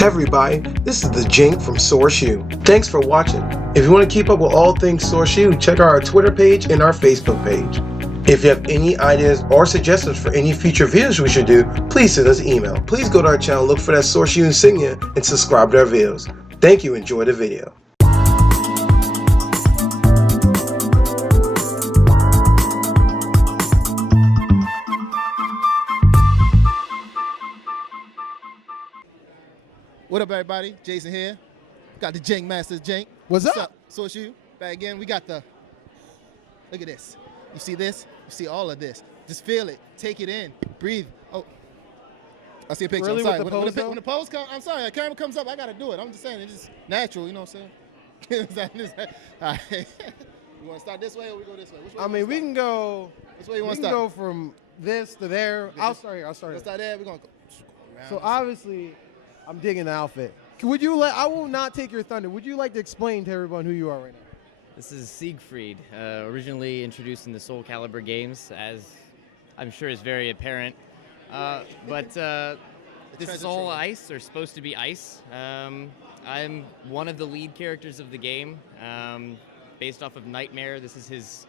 Hey everybody, this is the Jink from Source U. Thanks for watching. If you want to keep up with all things Source U, check out our Twitter page and our Facebook page. If you have any ideas or suggestions for any future videos we should do, please send us an email. Please go to our channel, look for that Source U insignia, and subscribe to our videos. Thank you, enjoy the video. What up, everybody? Jason here. Got the Jank Masters Jank. What's up? Source U. Back again. We got the. Look at this. You see this? You see all of this. Just feel it. Take it in. Breathe. Oh. I see a picture. Really, I'm sorry. with the pose, when the pose comes, I'm sorry. The camera comes up. I gotta do it. I'm just saying. It's just natural. You know what I'm saying? All right. You want to start this way or we go this way? Which way I mean, we can go. Which way you We want to can start? go from this to there. I'll start here. Let's start there. We're gonna go around. So obviously, I'm digging the outfit. Would you let? I will not take your thunder. Would you like to explain to everyone who you are right now? This is Siegfried, originally introduced in the Soul Calibur games, as I'm sure is very apparent. But this is all ice, or supposed to be ice. I'm one of the lead characters of the game, based off of Nightmare. This is his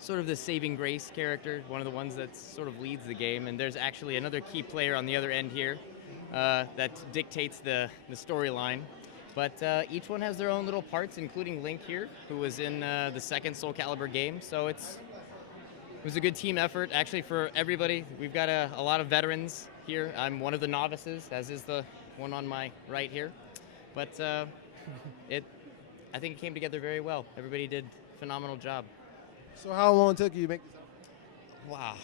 sort of the saving grace character, one of the ones that sort of leads the game. And there's actually another key player on the other end here that dictates the storyline. But each one has their own little parts, including Link here, who was in the second Soul Calibur game. So it was a good team effort, actually, for everybody. We've got a lot of veterans here. I'm one of the novices, as is the one on my right here. But I think it came together very well. Everybody did a phenomenal job. So how long took you to make this outfit? Wow.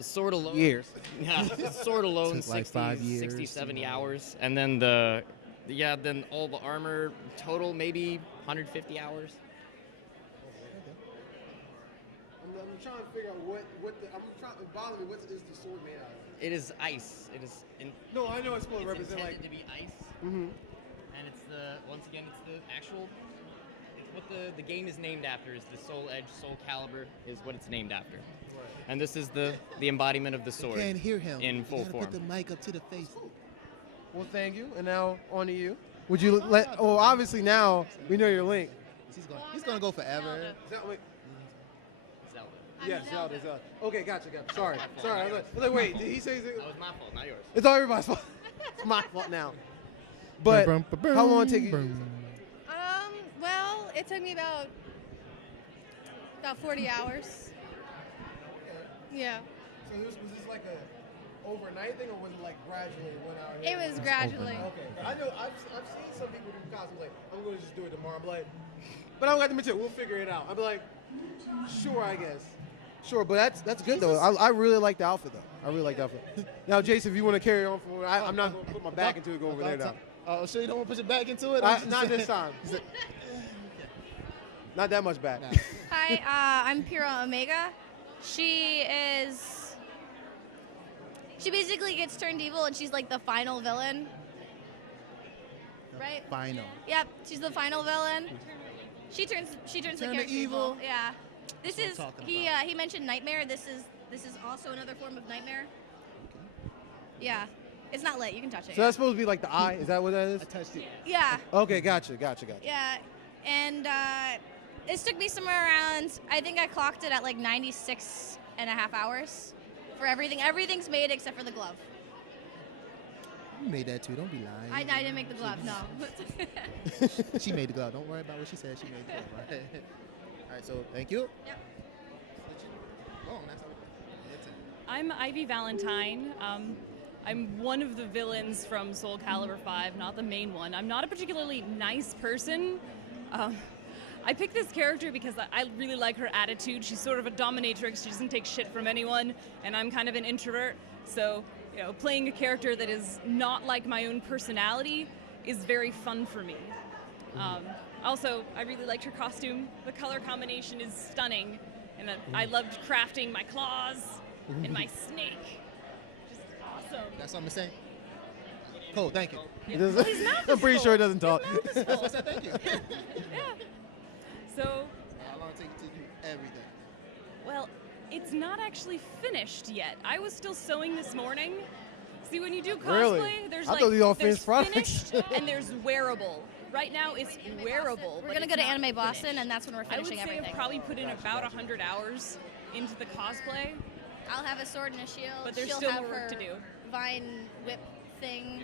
Sword alone. Years. Yeah, sword alone, Took like 60, 5 years, 60, 70 hours. And then then all the armor total, maybe 150 hours. I'm trying to figure out it bothers me. What is the sword made out of? It is ice. It is. No, I know it's supposed to It's represent intended like. to be ice. Mm-hmm. And it's once again, it's the actual. It's what the game is named after. Is the Soul Edge, Soul Calibur is what it's named after. Right. And this is the embodiment of the sword. Can't hear him. In You full gotta form. Put the mic up to the face. Well, thank you. And now on to you. Would you let? Oh, obviously now we know your Link. He's gonna go forever. Is that wait? Zelda. Yes, Zelda. Okay, gotcha. Sorry. I was like, wait, did he say? That was my fault, not yours. It's all everybody's fault. It's my fault now. But how long did it take you? Well, it took me about 40 hours. Yeah. So was this like a overnight thing, or was it like gradually 1 hour? It was gradually. Okay. I know I've seen some people do cosplay. Like, I'm going to just do it tomorrow. I'm like, but I don't got the material. We'll figure it out. I'm like, sure, I guess. Sure, but that's good though. I really like the outfit though. I really like the outfit. Now, Jason, if you want to carry on from, I'm not going to put my back into it. Go over there now. Oh, so you don't want to put your back into it? Not this time. Not that much back. Hi, I'm Pura Omega. She basically gets turned evil, and she's like the final villain. Right? Final. Yep, she's the final villain. She turns the Turn character to evil. Yeah. This That's is what I'm talking he mentioned Nightmare. This is also another form of Nightmare. Yeah. It's not lit. You can touch it. So that's supposed to be like the eye. Is that what that is? I touched it. Yeah. Okay, gotcha. Yeah. And this took me somewhere around, I think I clocked it at like 96 and a half hours for everything. Everything's made except for the glove. You made that too. Don't be lying. I didn't make the glove, no. She made the glove. Don't worry about what she said. She made the glove. Right? All right. So thank you. Yep. Oh, that's how we. That's it. I'm Ivy Valentine. I'm one of the villains from Soul Calibur 5, not the main one. I'm not a particularly nice person. I picked this character because I really like her attitude. She's sort of a dominatrix. She doesn't take shit from anyone, and I'm kind of an introvert. So, playing a character that is not like my own personality is very fun for me. Also, I really liked her costume. The color combination is stunning, and I loved crafting my claws and my snake. Just awesome. Got something to say? Cool. Thank you. Well, he's not I'm pretty sure it doesn't talk. That's what I said. Thank you. Yeah. So, How long did it take you to do everything? well, it's not actually finished yet. I was still sewing this morning, See, when you do cosplay, Really? there's I like thought these all there's finished products. finished and there's wearable. Right now, it's wearable. We're but gonna it's go to not Anime Boston, finished. and that's when we're I would finishing say everything. I've probably put in about 100 hours into the cosplay, I'll have a sword and a shield. but there's She'll still have more work her to do. vine whip thing.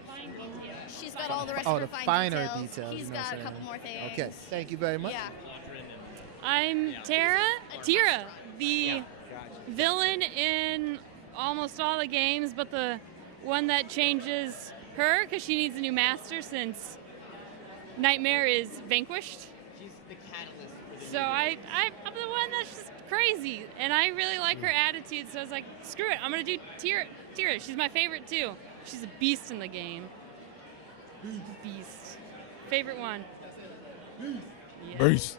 She's got all the rest Oh, of her the fine finer details. details, He's you know what got I'm a couple saying? more things. Okay, thank you very much. Yeah. I'm Tira, the villain in almost all the games, but the one that changes her because she needs a new master since Nightmare is vanquished. She's the catalyst for the So I'm the one that's just crazy, and I really like her attitude. So I was like, screw it, I'm gonna do Tira. She's my favorite too. She's a beast in the game. Beast. Favorite one. Yeah. Beast.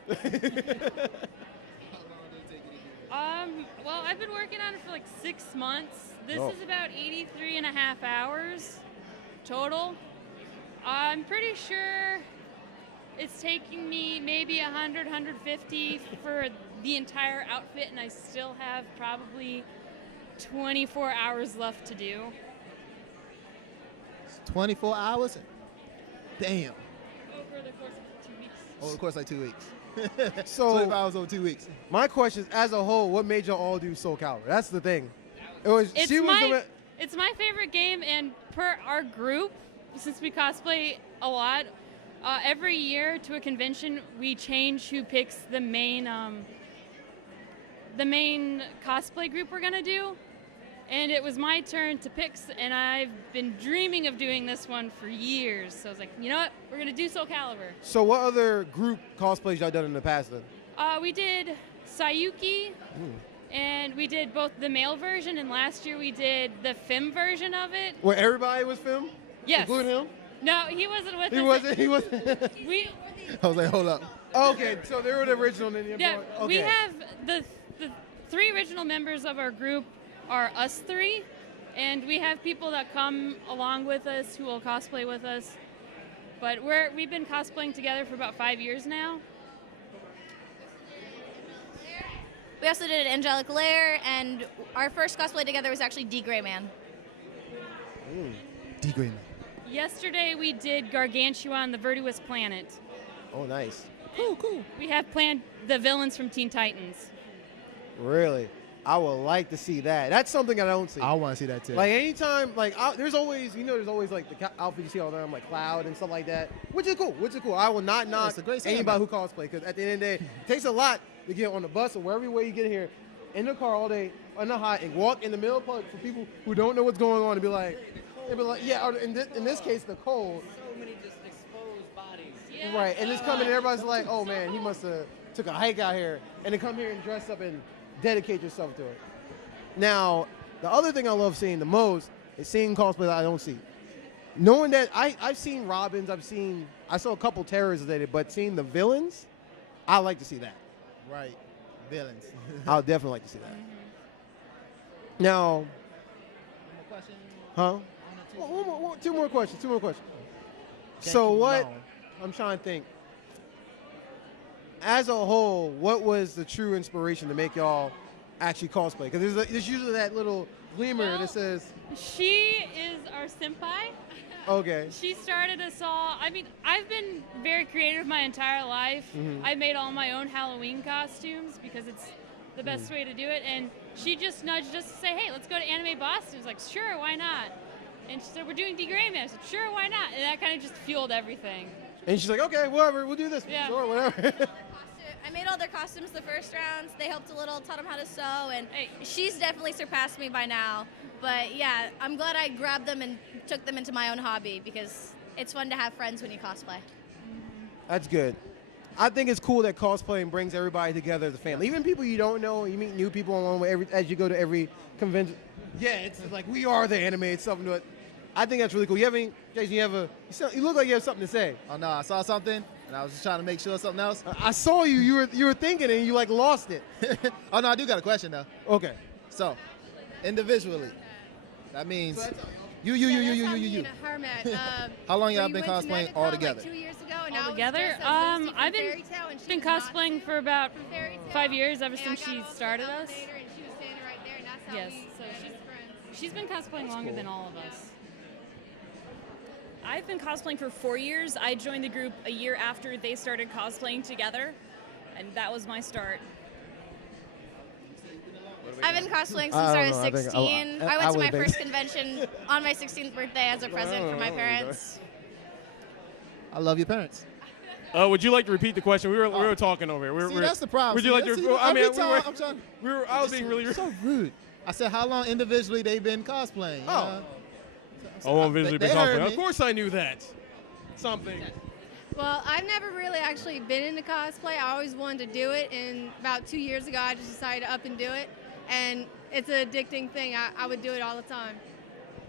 Well, I've been working on it for like 6 months. This Oh. is about 83 and a half hours total. I'm pretty sure it's taking me maybe 100, 150 for the entire outfit, and I still have probably 24 hours left to do. 24 hours? Damn. Over the course of 2 weeks. Over the course like 2 weeks. So- 25 hours over 2 weeks. My question is, as a whole, what made y'all all do Soul Calibur? That's the thing. It was It's she was my, the it's my favorite game, and per our group, since we cosplay a lot, every year to a convention, we change who picks the main cosplay group we're gonna do. And it was my turn to pick, and I've been dreaming of doing this one for years. So I was like, you know what? We're gonna do Soul Calibur. So what other group cosplays y'all done in the past then? We did Sayuki, and we did both the male version, and last year we did the femme version of it. Where everybody was filmed? Yes. Including him? No, he wasn't with He us. wasn't. We I was like, hold up. Okay, so they were the original Ninja yeah, Boy. we Okay. have the 3 original members of our group are us 3, and we have people that come along with us who will cosplay with us. But we've been cosplaying together for about 5 years now. We also did Angelic Lair, and our first cosplay together was actually D. Gray Man. D Green. Yesterday we did Gargantua on the Virtuous Planet. Oh, nice. Cool. We have planned the villains from Teen Titans. Really? I would like to see that. That's something I don't see. I want to see that too. Like anytime, like there's always like the outfit you see all the time, like Cloud and stuff like that, which is cool. I will not knock it's a great anybody who cinema. cosplay, because at the end of the day, it takes a lot to get on the bus or wherever way you get here, in the car all day, in the hot, and walk in the middle of public for people who don't know what's going on and be like, yeah, or in this case, the cold. So many just exposed bodies. Right, and it's coming, and everybody's like, oh man, he must have took a hike out here, and then come here and dress up and dedicate yourself to it. Now, the other thing I love seeing the most is seeing cosplay that I don't see. Knowing that I've seen Robins, I saw a couple terrorists that did, but seeing the villains, I like to see that. Right. Villains. I would definitely like to see that. Now, huh? Two more questions. So keep what? going. I'm trying to think. As a whole, what was the true inspiration to make y'all actually cosplay? Because there's usually that little glimmer Well- that says, She is our senpai. okay. She started us all. I mean, I've been very creative my entire life. I made all my own Halloween costumes because it's the best way to do it. And she just nudged us to say, hey, let's go to Anime Boston. I was like, sure, why not? And she said, we're doing D. Gray Man. I said, sure, why not? And that kind of just fueled everything. And she's like, okay, whatever, we'll do this. Yeah. Sure, whatever. I made all their costumes the first rounds. They helped a little, taught them how to sew, and Hey. she's definitely surpassed me by now. But yeah, I'm glad I grabbed them and took them into my own hobby, because it's fun to have friends when you cosplay. That's good. I think it's cool that cosplaying brings everybody together as a family. Even people you don't know, you meet new people along the way as you go to every convention. Yeah, it's like we are the anime. It's something to it. I think that's really cool. You have any, Jason? You look like you have something to say. Oh no, I saw something and I was just trying to make sure something else. I saw you. You were thinking and you like lost it. Oh no, I do got a question though. Okay. So, individually, that means you. A hermit. How long y'all we been went to cosplaying MegaCon, all together? Like 2 years ago, and All now together? It's dressed as Lucy from I've Fairy Tale, and she been was cosplaying Natsu for about from Fairy Tale. 5 years, ever And since I got she all the started us. elevator, and she was standing right there, and that's how Yes, we so became friends. she's been cosplaying longer than all of us. I've been cosplaying for 4 years. I joined the group a year after they started cosplaying together, and that was my start. I've been cosplaying since I I don't was know. I think 16. I I went to my would first convention on my 16th birthday as a present for my parents. I love your parents. Would you like to repeat the question? We were talking over here. See, that's the problem. Would you like to? I was being really. So rude. I said, how long individually they've been cosplaying? Visually they been heard cosplaying. me. Of course, I knew that. Something. Well, I've never really actually been into cosplay. I always wanted to do it, and about 2 years ago, I just decided to up and do it. And it's an addicting thing. I would do it all the time.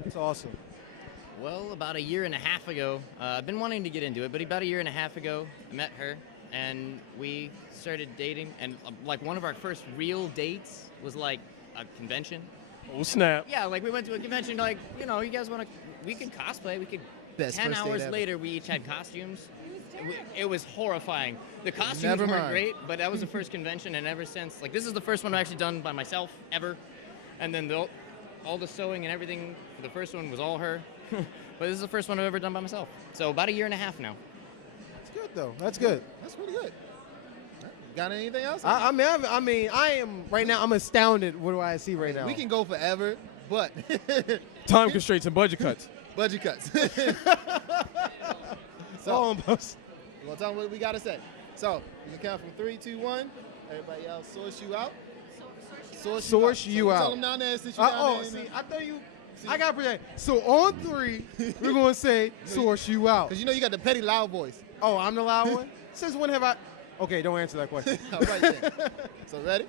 That's awesome. Well, about a year and a half ago, I've been wanting to get into it, but about a year and a half ago, I met her, and we started dating, and like one of our first real dates was like a convention. Oh, snap. Yeah, like we went to a convention, like, you guys want to, we could cosplay, we could, Best 10 first date hours ever. later, we each had costumes. It was horrifying. The costumes Never weren't mind. great, but that was the first convention, and ever since, like, this is the first one I've actually done by myself, ever. And then all the sewing and everything for the first one was all her. But this is the first one I've ever done by myself. So about a year and a half now. That's good, though. That's good. That's pretty good. Got anything else? I am right now. I'm astounded. What do I see right now? We can go forever, but Time constraints and budget cuts. budget cuts. So, Almost. you want to tell them what we got to say? So, you can count from 3, 2, 1. Everybody else, source you out. Source you So out. Tell them down there since you down there. I thought you. I got to project. So on 3, we're going to say source you out. Because you got the petty loud voice. Oh, I'm the loud one? Since when have I? Okay, don't answer that question. All right then. So, ready?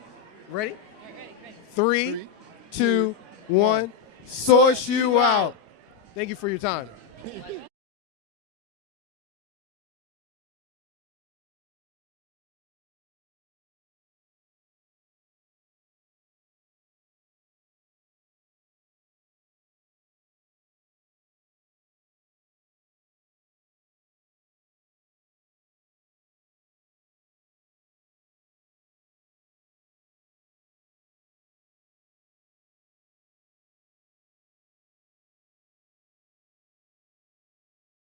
Ready? 3, 2, 1. Source you out. Thank you for your time.